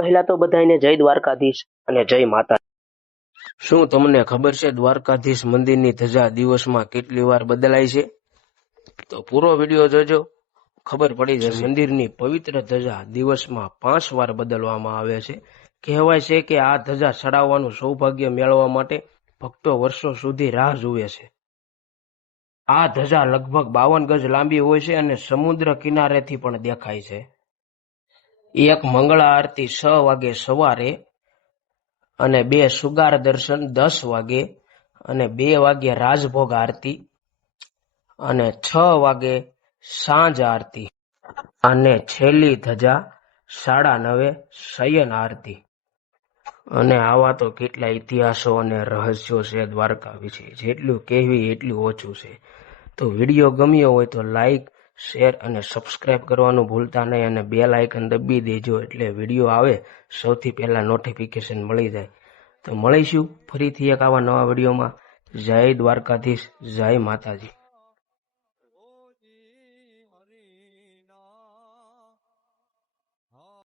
પહેલા તો બધાને જય દ્વારકાધીશ અને જય માતા. શું તમને ખબર છે દ્વારકાધીશ મંદિરની ધજા દિવસમાં કેટલી વાર બદલાય છે? તો પૂરો વિડીયો જોજો, ખબર પડી જશે. મંદિરની પવિત્ર ધજા દિવસમાં 5 વાર બદલવામાં આવે છે. કહેવાય છે કે આ ધજા ચડાવવાનું સૌભાગ્ય મેળવવા માટે ભક્તો વર્ષો સુધી રાહ જુએ છે. આ ધજા લગભગ 52 ગજ લાંબી હોય છે અને સમુદ્ર કિનારેથી પણ દેખાય છે. એક મંગળા આરતી 6 વાગે સવારે અને 2 સુગાર દર્શન 10 વાગે અને 2 વાગે રાજભોગ આરતી અને 6 વાગે સાંજ આરતી અને છેલ્લી ધજા 9:30 શયન આરતી. અને આવા તો કેટલા ઇતિહાસો અને રહસ્યો છે દ્વારકા વિશે, જેટલું કહેવી એટલું ઓછું છે. તો વિડીયો ગમ્યો હોય તો લાઈક, શેર અને સબસ્ક્રાઇબ કરવાનું ભૂલતા નહીં અને બેલ આઇકન દબી દેજો, એટલે વિડીયો આવે સૌથી પહેલા નોટિફિકેશન મળી જાય. તો મળીશું ફરીથી એક આવા નવા વિડીયોમાં. જય દ્વારકાધીશ, જય માતાજી.